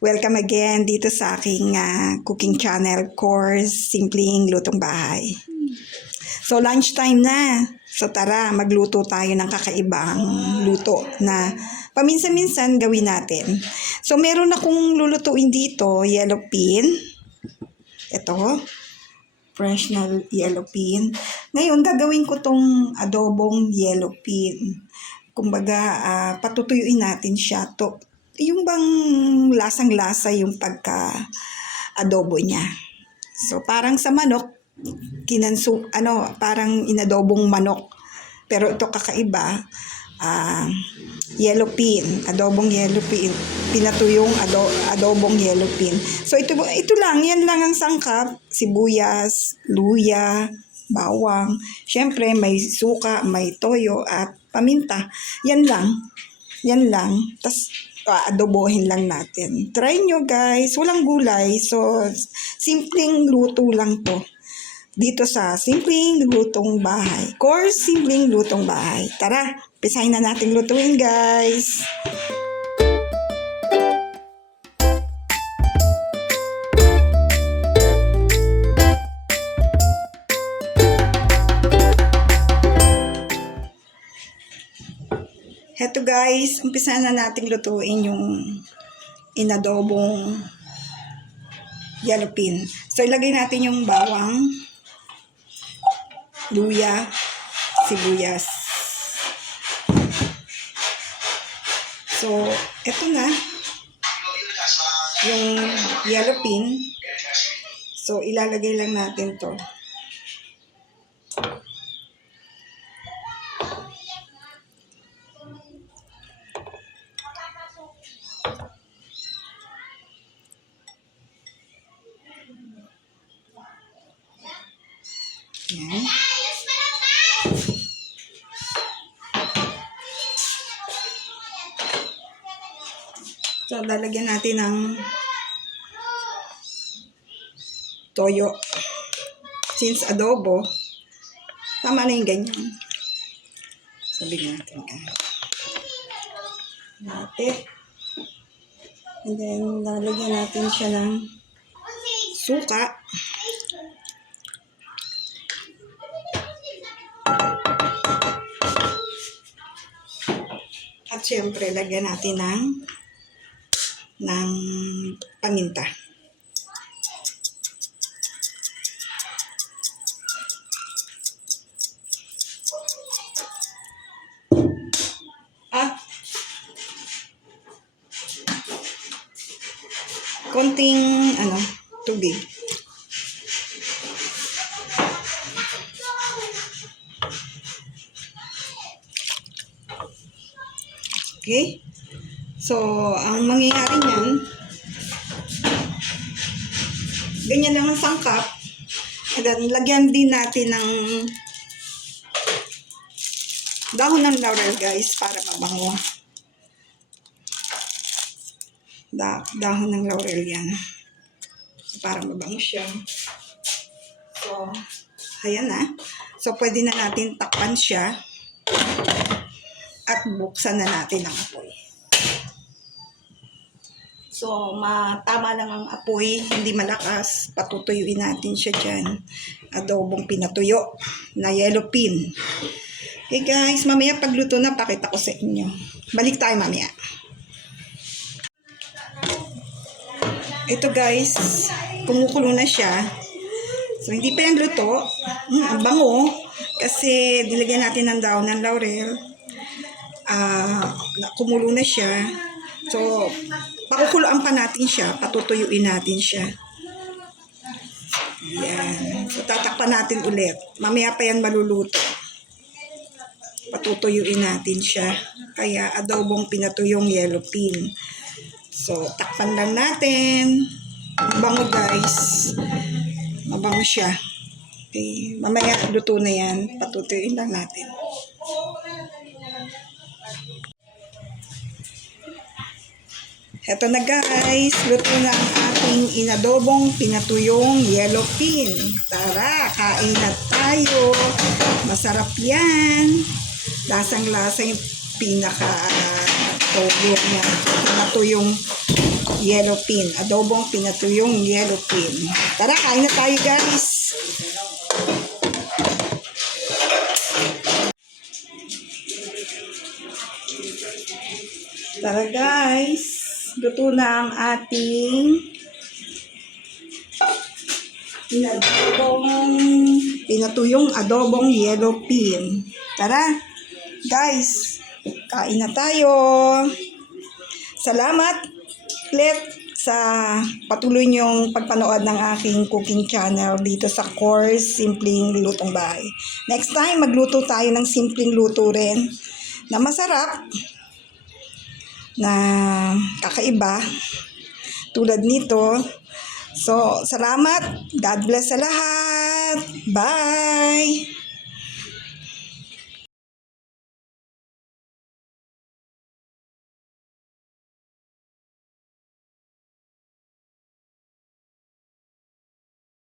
Welcome again dito sa aking ah, cooking channel course, Simpleng Lutong Bahay. So lunchtime na. So tara, magluto tayo ng kakaibang luto na paminsan-minsan gawin natin. So meron akong lulutuin dito, yellow pin. Ito, fresh na yellow pin. Ngayon, gagawin ko tong adobong yellow pin. Kumbaga, ah, patutuyuin natin siya. To, yung bang lasang-lasa yung pagka-adobo niya. So, parang sa manok, kinansu, ano, parang inadobong manok. Pero ito kakaiba, ah, yellow pin, adobong yellow pin, pinatuyong ado, adobong yellow pin. So ito ito lang, yan lang ang sangkap, sibuyas, luya, bawang. Syempre may suka, may toyo at paminta. Yan lang. Yan lang. Tapos adobohin lang natin. Try nyo guys. Walang gulay. So, simpleng luto lang to dito sa Simpleng Lutong Bahay. Course Simpleng Lutong Bahay. Tara, pisahin na natin lutuin guys. Heto guys, umpisa na natin lutuin yung inadobong yellow pin. So ilagay natin yung bawang, luya, sibuyas. So, eto na. Yung yellow pin. So, ilalagay lang natin to. Yan. So, lalagyan natin ng toyo. Since adobo, tama na yung ganyan. Sabi natin ka. Natin. And then, lalagyan natin siya ng suka. At syempre, lagyan natin ng ng paminta. At konting ano, tubig. Okay? So, ang mangyayari niyan, ganyan lang ang sangkap. And then, lagyan din natin ng dahon ng laurel, guys, para mabango. Da dahon ng laurel yan. Para mabango siya. So, ayan na. So, pwede na natin takpan siya at buksan na natin ang apoy. So, matama lang ang apoy, hindi malakas. Patutuyuin natin siya dyan. Adobong pinatuyo na yellow pin. Okay guys, mamaya pagluto na, pakita ko sa inyo. Balik tayo mamaya. Ito guys, kumukulo na siya. So, hindi pa yan luto. Hmm, ang bango. Kasi, nilagyan natin ng daon ng laurel. Na- kumulo na siya. So, pakukuloan pa natin siya, patutuyuin natin siya. Yan. So, tatakpan natin ulit. Mamaya pa yan maluluto. Patutuyuin natin siya. Kaya, adobong pinatuyong yellow pin. So, takpan lang natin. Mabango guys. Mabango siya. Okay. Mamaya, luto na yan. Patutuyuin lang natin. Heto na guys, luto na ang ating inadobong pinatuyong yellow pin. Tara, kain na tayo. Masarap yan. Lasang-lasa yung pinaka toyo niya. Pinatuyong yellow pin. Adobong pinatuyong yellow pin. Tara, kain na tayo guys. Tara guys, luto na ang ating pinatuyong, pinatuyong adobong yellow pin. Tara, guys, kain na tayo. Salamat ulit sa patuloy niyong pagpanood ng aking cooking channel dito sa course Simpleng Lutong Bahay. Next time, magluto tayo ng simpleng luto rin na masarap, na kakaiba, tulad nito. So, salamat. God bless sa lahat. Bye!